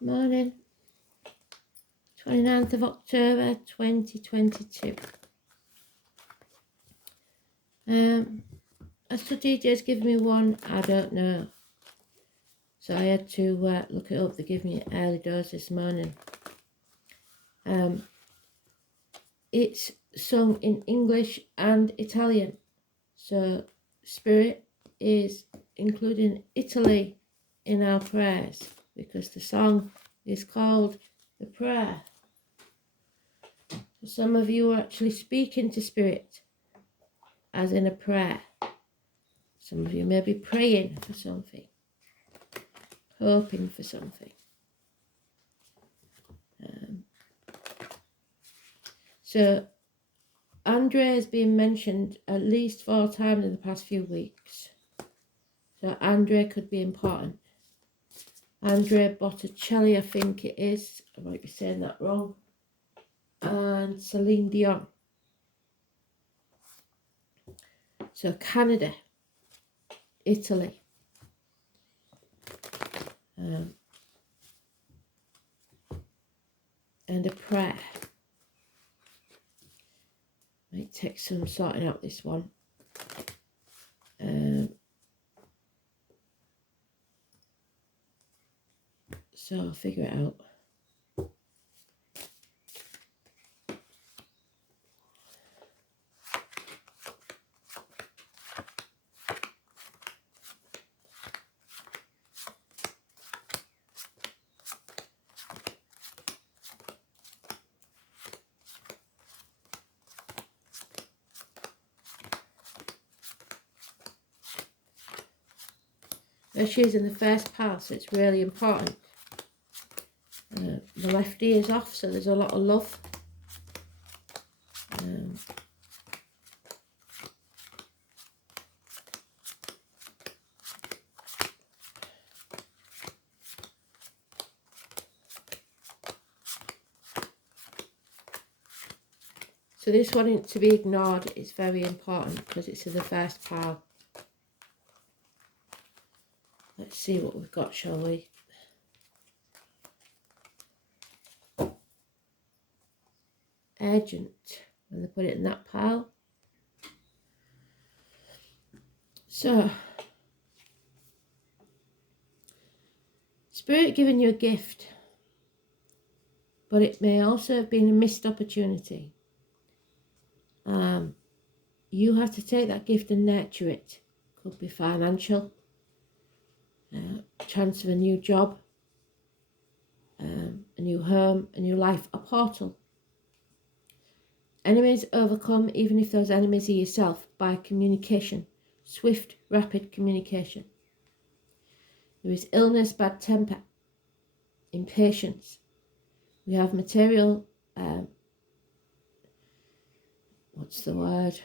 Morning, 29th of October 2022. Astrology just gave me one, I don't know. So I had to look it up. They gave me an early dose this morning. It's sung in English and Italian. So Spirit is including Italy in our prayers because the song is called The Prayer. So some of you are actually speaking to Spirit as in a prayer. Some of you may be praying for something, hoping for something. So Andre has been mentioned at least 4 times in the past few weeks. So Andre could be important. Andre Botticelli, I think it is. I might be saying that wrong. And Celine Dion. So Canada, Italy. And a prayer. Might take some sorting out this one. So I'll figure it out. There she is in the first pile, so it's really important. The left ear is off, so there's a lot of love. So this one isn't to be ignored. It's very important because it's in the first pile. Let's see what we've got, shall we? Urgent, and they put it in that pile. So, Spirit giving you a gift, but it may also have been a missed opportunity. You have to take that gift and nurture it. Could be financial, chance of a new job, a new home, a new life, a portal. Enemies overcome, even if those enemies are yourself, by communication, swift, rapid communication. There is illness, bad temper, impatience. We have material, what's the word?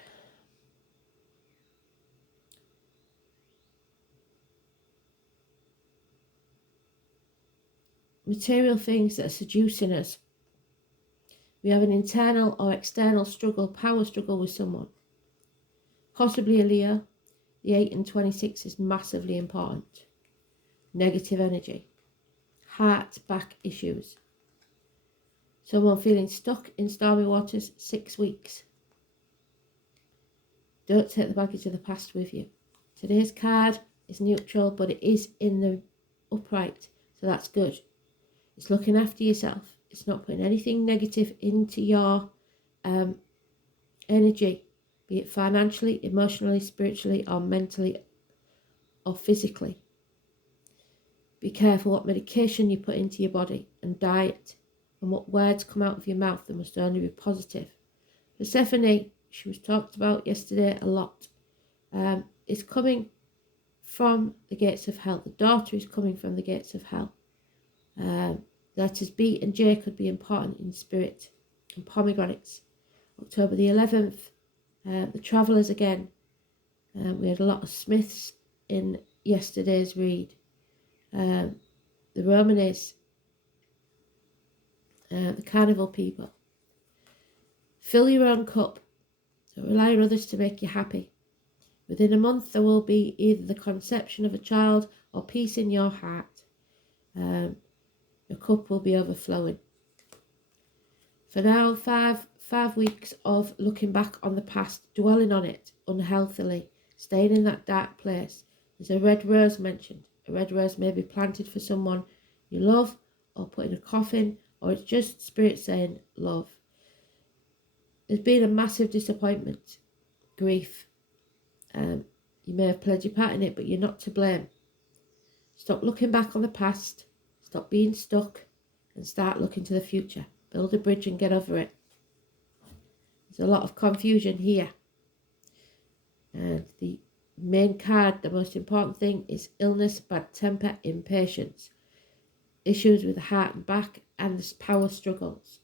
Material things that are seducing us. We have an internal or external struggle, power struggle with someone. Possibly a Leo. The 8 and 26 is massively important. Negative energy. Heart, back issues. Someone feeling stuck in stormy waters, 6 weeks. Don't take the baggage of the past with you. Today's card is neutral, but it is in the upright, so that's good. It's looking after yourself. It's not putting anything negative into your energy, be it financially, emotionally, spiritually, or mentally, or physically. Be careful what medication you put into your body and diet, and what words come out of your mouth. They must only be positive. Persephone, she was talked about yesterday a lot, is coming from the gates of hell. The daughter is coming from the gates of hell. Letters B and J could be important in spirit. And pomegranates. October the 11th, the travellers again. We had a lot of Smiths in yesterday's read. The Romanes, the carnival people. Fill your own cup. Don't rely on others to make you happy. Within a month there will be either the conception of a child or peace in your heart. The cup will be overflowing. For now, five weeks of looking back on the past, dwelling on it unhealthily, staying in that dark place. There's a red rose mentioned. A red rose may be planted for someone you love, or put in a coffin, or it's just spirit saying love. There's been a massive disappointment, grief. You may have played your part in it, but you're not to blame. Stop looking back on the past, stop being stuck, and start looking to the future. Build a bridge and get over it. There's a lot of confusion here. And the main card, the most important thing, is illness, bad temper, impatience, issues with the heart and back, and power struggles.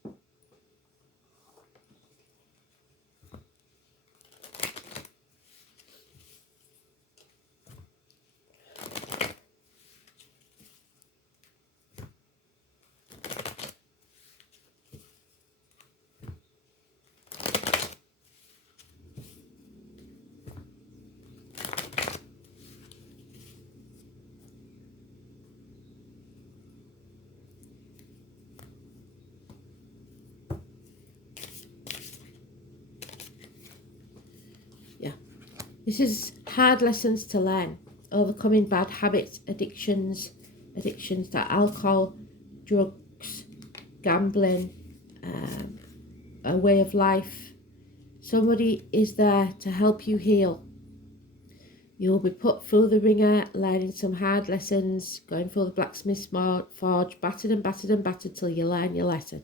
This is hard lessons to learn. Overcoming bad habits, addictions to alcohol, drugs, gambling, a way of life. Somebody is there to help you heal. You will be put through the ringer, learning some hard lessons, going through the blacksmith's forge, battered and battered and battered till you learn your lesson.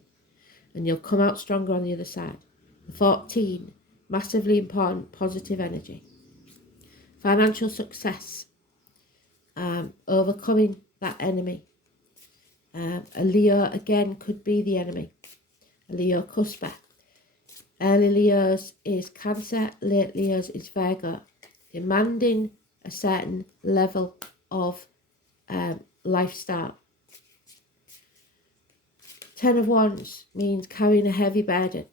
And you'll come out stronger on the other side. The 14, massively important, positive energy. Financial success, overcoming that enemy. A Leo again could be the enemy. A Leo cusper. Early Leos is Cancer, late Leos is Virgo. Demanding a certain level of lifestyle. 10 of Wands means carrying a heavy burden.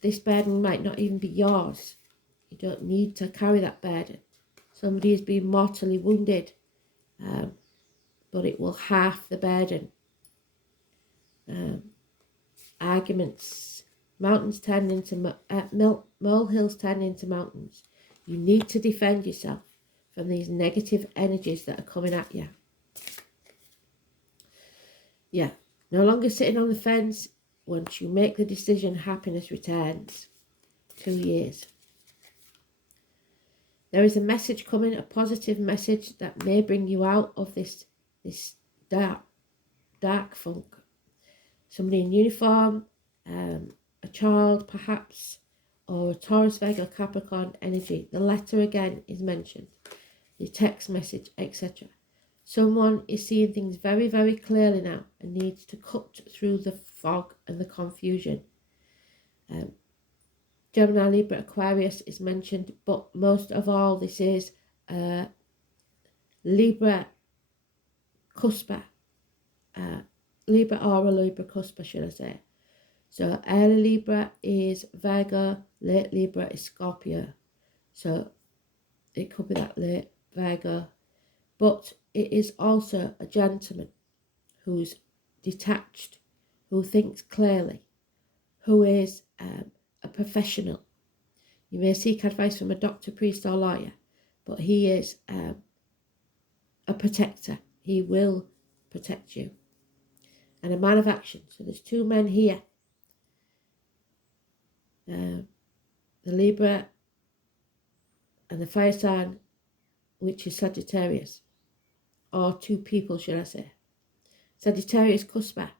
This burden might not even be yours. You don't need to carry that burden. Somebody has been mortally wounded, but it will half the burden. Arguments, mountains turn into molehills turn into mountains. You need to defend yourself from these negative energies that are coming at you. Yeah, no longer sitting on the fence. Once you make the decision, happiness returns. 2 years. There is a message coming, a positive message that may bring you out of this dark funk. Somebody in uniform, a child perhaps, or a Taurus, Virgo, Capricorn energy. The letter again is mentioned, the text message, etc. Someone is seeing things very, very clearly now and needs to cut through the fog and the confusion. Gemini, Libra, Aquarius is mentioned, but most of all this is Libra cusper, Libra or a Libra cusper, should I say. So early Libra is Virgo, late Libra is Scorpio. So it could be that late Virgo, but it is also a gentleman who's detached, who thinks clearly, who is a professional. You may seek advice from a doctor, priest or lawyer, but he is a protector. He will protect you. And a man of action. So there's 2 men here. The Libra and the fire sign, which is Sagittarius. Or 2 people, should I say. Sagittarius cusper.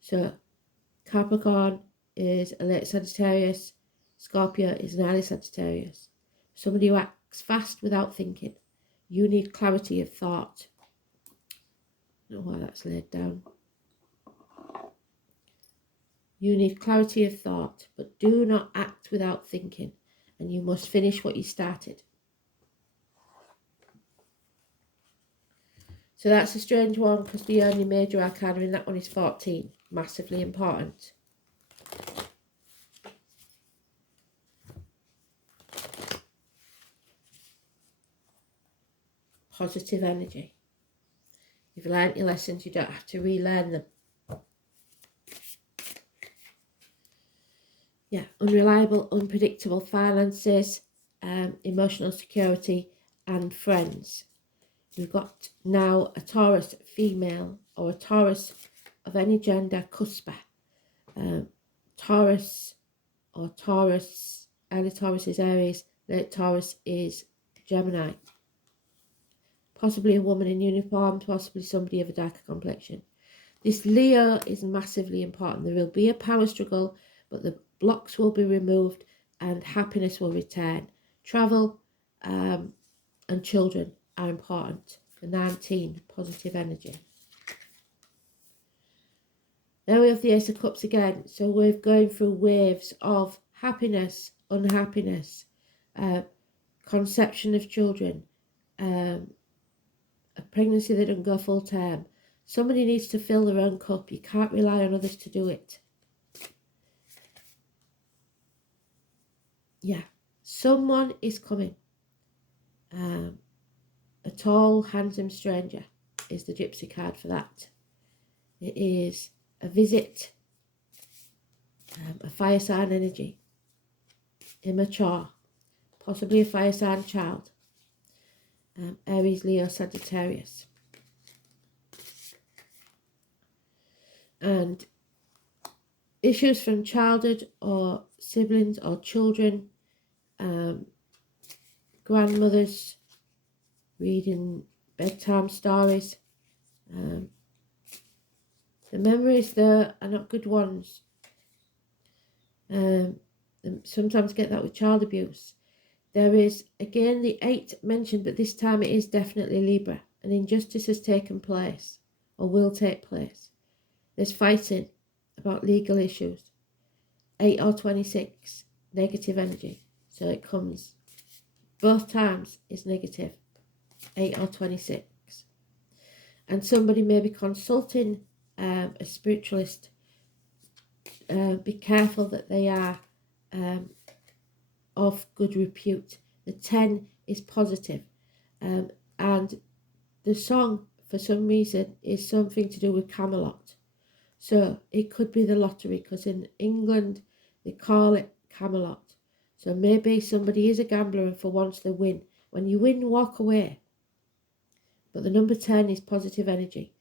So Capricorn is a late Sagittarius. Scorpio is an early Sagittarius. Somebody who acts fast without thinking. You need clarity of thought. I don't know why that's laid down. You need clarity of thought, but do not act without thinking. And you must finish what you started. So that's a strange one because the only major arcana in that one is 14. Massively important. Positive energy. You've learnt your lessons, you don't have to relearn them. Yeah, unreliable, unpredictable finances, emotional security, and friends. We've got now a Taurus female or a Taurus of any gender, cusper. Taurus or Taurus, early Taurus is Aries, late Taurus is Gemini. Possibly a woman in uniform, possibly somebody of a darker complexion. This Leo is massively important. There will be a power struggle, but the blocks will be removed and happiness will return. Travel and children are important. The 19, positive energy. Now we have the Ace of Cups again. So we're going through waves of happiness, unhappiness, conception of children, a pregnancy that doesn't go full term. Somebody needs to fill their own cup. You can't rely on others to do it. Yeah, someone is coming. A tall, handsome stranger is the gypsy card for that. It is a visit, a fire sign energy, immature, possibly a fire sign child, Aries, Leo, Sagittarius. And issues from childhood or siblings or children, grandmothers, reading bedtime stories. The memories there are not good ones. Sometimes get that with child abuse. There is, again, the 8 mentioned, but this time it is definitely Libra. An injustice has taken place, or will take place. There's fighting about legal issues. 8 or 26, negative energy. So it comes, both times is negative, 8 or 26. And somebody may be consulting a spiritualist. Be careful that they are of good repute. The 10 is positive. And the song, for some reason, is something to do with Camelot. So it could be the lottery, because in England they call it Camelot. So maybe somebody is a gambler and for once they win. When you win, walk away. But the number 10 is positive energy,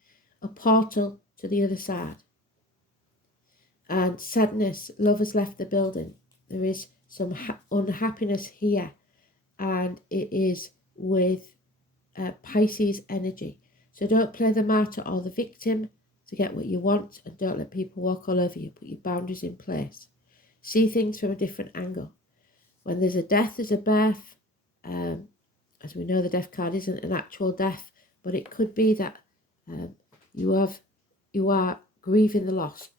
a portal to the other side. And sadness, love has left the building. There is some unhappiness here, and it is with Pisces energy. So don't play the martyr or the victim to get what you want, and don't let people walk all over you. Put your boundaries in place. See things from a different angle. When there's a death, there's a birth. As we know, the death card isn't an actual death, but it could be that you are grieving the loss.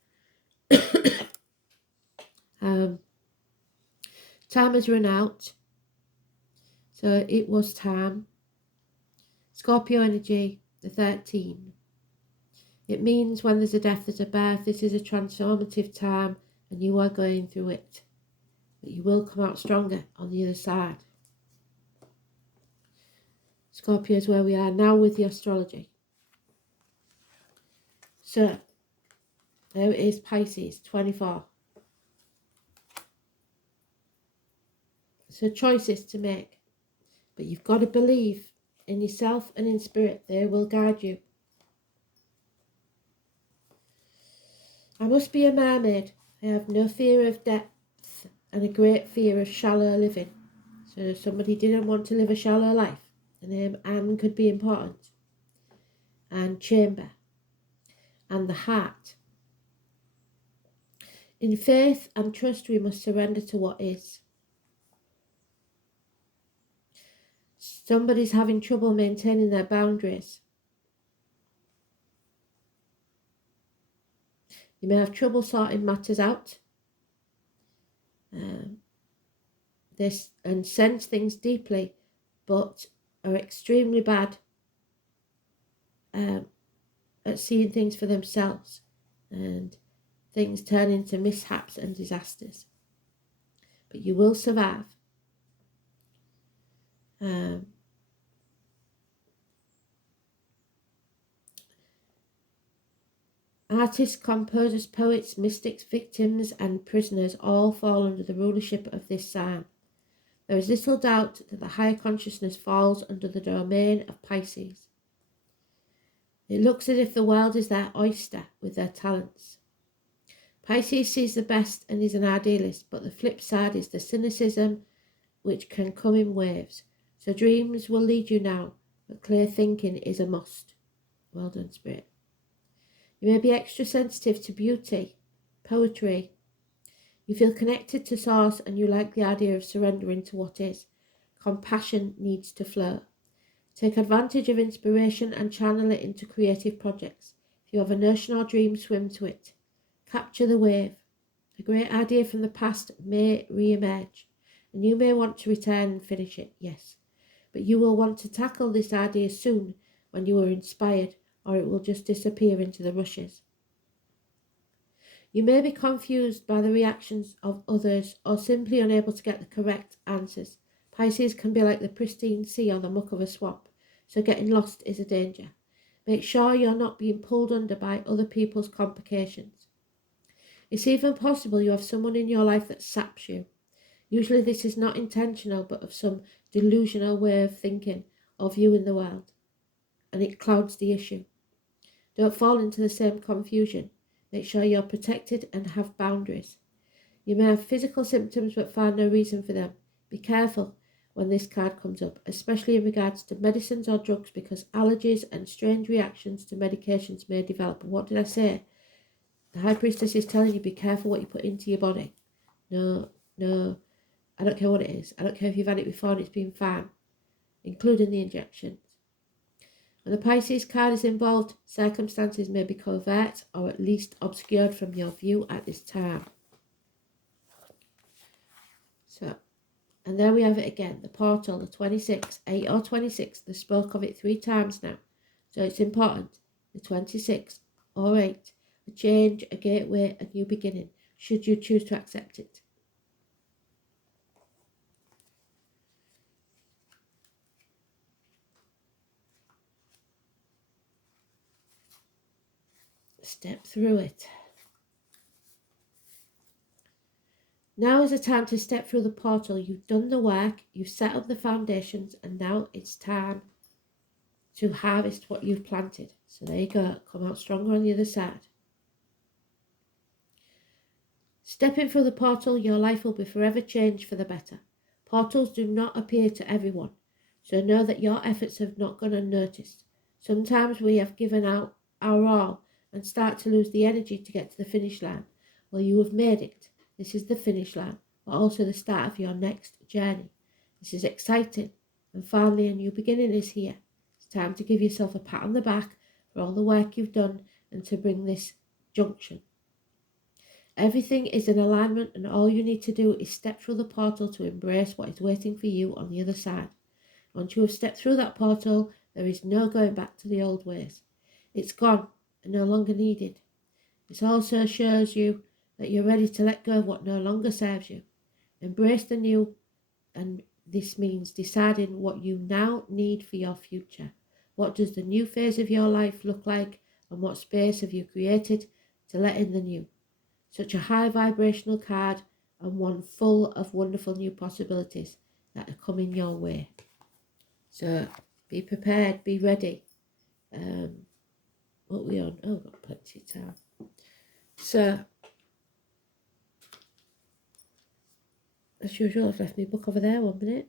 Time has run out, so it was time. Scorpio energy, the 13. It means when there's a death, there's a birth. This is a transformative time, and you are going through it. But you will come out stronger on the other side. Scorpio is where we are now with the astrology. So, there it is, Pisces, 24. So choices to make. But you've got to believe in yourself and in spirit. They will guide you. I must be a mermaid. I have no fear of depth and a great fear of shallow living. So if somebody didn't want to live a shallow life, the name Anne could be important. And chamber. And the heart. In faith and trust, we must surrender to what is. Somebody's having trouble maintaining their boundaries. You may have trouble sorting matters out. This and sense things deeply, but are extremely bad at seeing things for themselves, and things turn into mishaps and disasters. But you will survive. Artists, composers, poets, mystics, victims, and prisoners all fall under the rulership of this sign. There is little doubt that the higher consciousness falls under the domain of Pisces. It looks as if the world is their oyster with their talents. Pisces sees the best and is an idealist, but the flip side is the cynicism which can come in waves. So dreams will lead you now, but clear thinking is a must. Well done, Spirit. You may be extra sensitive to beauty, poetry. You feel connected to source and you like the idea of surrendering to what is. Compassion needs to flow. Take advantage of inspiration and channel it into creative projects. If you have a notion or dream, swim to it. Capture the wave. A great idea from the past may re-emerge, and you may want to return and finish it, yes. But you will want to tackle this idea soon when you are inspired, or it will just disappear into the rushes. You may be confused by the reactions of others or simply unable to get the correct answers. Pisces can be like the pristine sea or the muck of a swamp, so getting lost is a danger. Make sure you're not being pulled under by other people's complications. It's even possible you have someone in your life that saps you. Usually this is not intentional, but of some delusional way of thinking or viewing the world, and it clouds the issue. Don't fall into the same confusion. Make sure you're protected and have boundaries. You may have physical symptoms but find no reason for them. Be careful when this card comes up, especially in regards to medicines or drugs, because allergies and strange reactions to medications may develop. And what did I say? The High Priestess is telling you be careful what you put into your body. No, I don't care what it is. I don't care if you've had it before and it's been fine, including the injections. When the Pisces card is involved, circumstances may be covert or at least obscured from your view at this time. So, and there we have it again, the portal, the 26, 8 or 26. They spoke of it 3 times now. So it's important. The 26 or 8, a change, a gateway, a new beginning, should you choose to accept it. Step through it. Now is the time to step through the portal. You've done the work, you've set up the foundations, and now it's time to harvest what you've planted. So there you go, come out stronger on the other side. Stepping through the portal, your life will be forever changed for the better. Portals do not appear to everyone, so know that your efforts have not gone unnoticed. Sometimes we have given out our all and start to lose the energy to get to the finish line. Well, you have made it. This is the finish line, but also the start of your next journey. This is exciting, and finally a new beginning is here. It's time to give yourself a pat on the back for all the work you've done and to bring this junction. Everything is in alignment, and all you need to do is step through the portal to embrace what is waiting for you on the other side. Once you have stepped through that portal, there is no going back to the old ways. It's gone and no longer needed. This also shows you that you're ready to let go of what no longer serves you. Embrace the new, and this means deciding what you now need for your future. What does the new phase of your life look like, and what space have you created to let in the new? Such a high vibrational card, and one full of wonderful new possibilities that are coming your way. So be prepared, be ready. What are we on? Oh, I've got plenty of time. So, as usual, I've left my book over there, 1 minute.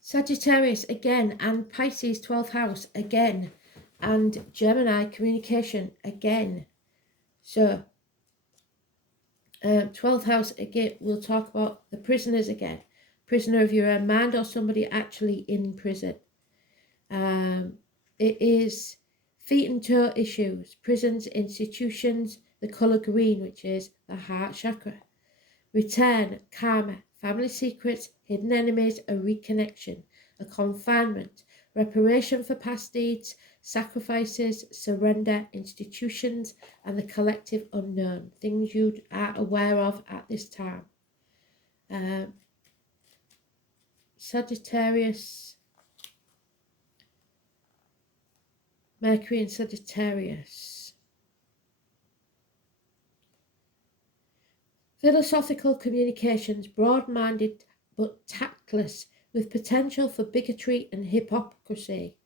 Sagittarius again, and Pisces 12th house again, and Gemini communication again. So 12th house again, we'll talk about the prisoners again. Prisoner of your own mind or somebody actually in prison. It is feet and toe issues, prisons, institutions, the colour green, which is the heart chakra. Return, karma, family secrets, hidden enemies, a reconnection, a confinement, reparation for past deeds, sacrifices, surrender, institutions, and the collective unknown, things you are aware of at this time. Sagittarius, Mercury in Sagittarius. Philosophical communications, broad-minded but tactless, with potential for bigotry and hypocrisy.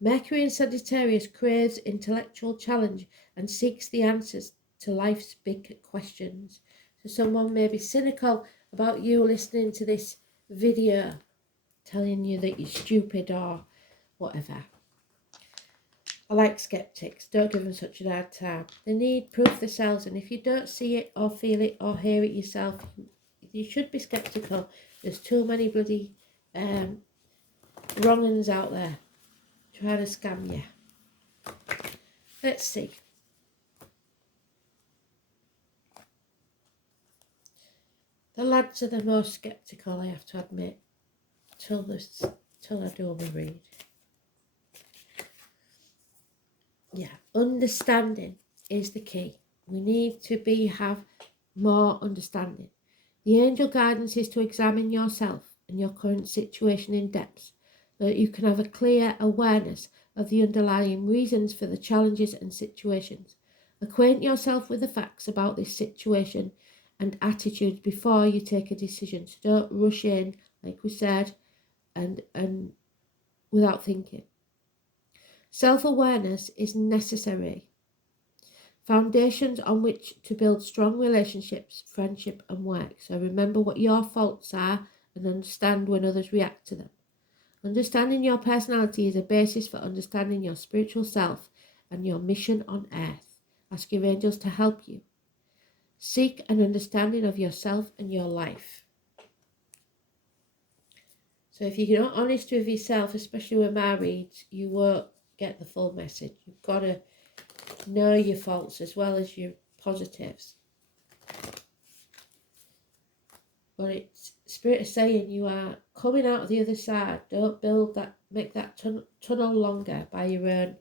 Mercury in Sagittarius craves intellectual challenge and seeks the answers to life's big questions. So someone may be cynical about you listening to this video, telling you that you're stupid or whatever. I like skeptics. Don't give them such a hard time. They need proof themselves, and if you don't see it or feel it or hear it yourself, you should be skeptical. There's too many bloody wrong uns out there trying to scam you. Let's see. The lads are the most sceptical, I have to admit, till I do a read. Yeah, understanding is the key. We need to have more understanding. The angel guidance is to examine yourself and your current situation in depth, so that you can have a clear awareness of the underlying reasons for the challenges and situations. Acquaint yourself with the facts about this situation and attitudes before you take a decision. So don't rush in, like we said, and without thinking. Self-awareness is necessary. Foundations on which to build strong relationships, friendship and work. So remember what your faults are and understand when others react to them. Understanding your personality is a basis for understanding your spiritual self and your mission on earth. Ask your angels to help you. Seek an understanding of yourself and your life. So if you're not honest with yourself, especially with my reads, you won't get the full message. You've got to know your faults as well as your positives. But it's Spirit is saying you are coming out of the other side. Don't make that tunnel longer by your own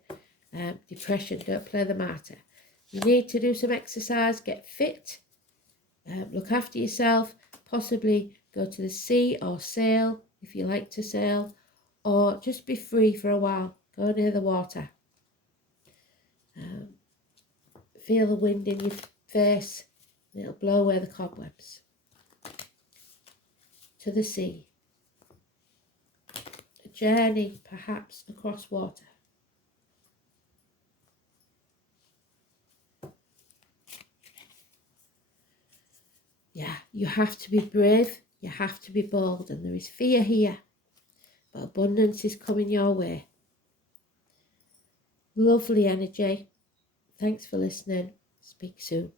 depression. Don't play the martyr. You need to do some exercise, get fit, look after yourself, possibly go to the sea or sail if you like to sail, or just be free for a while. Go near the water. Feel the wind in your face, and it'll blow away the cobwebs. To the sea. A journey, perhaps, across water. Yeah, you have to be brave, you have to be bold, and there is fear here, but abundance is coming your way. Lovely energy. Thanks for listening. Speak soon.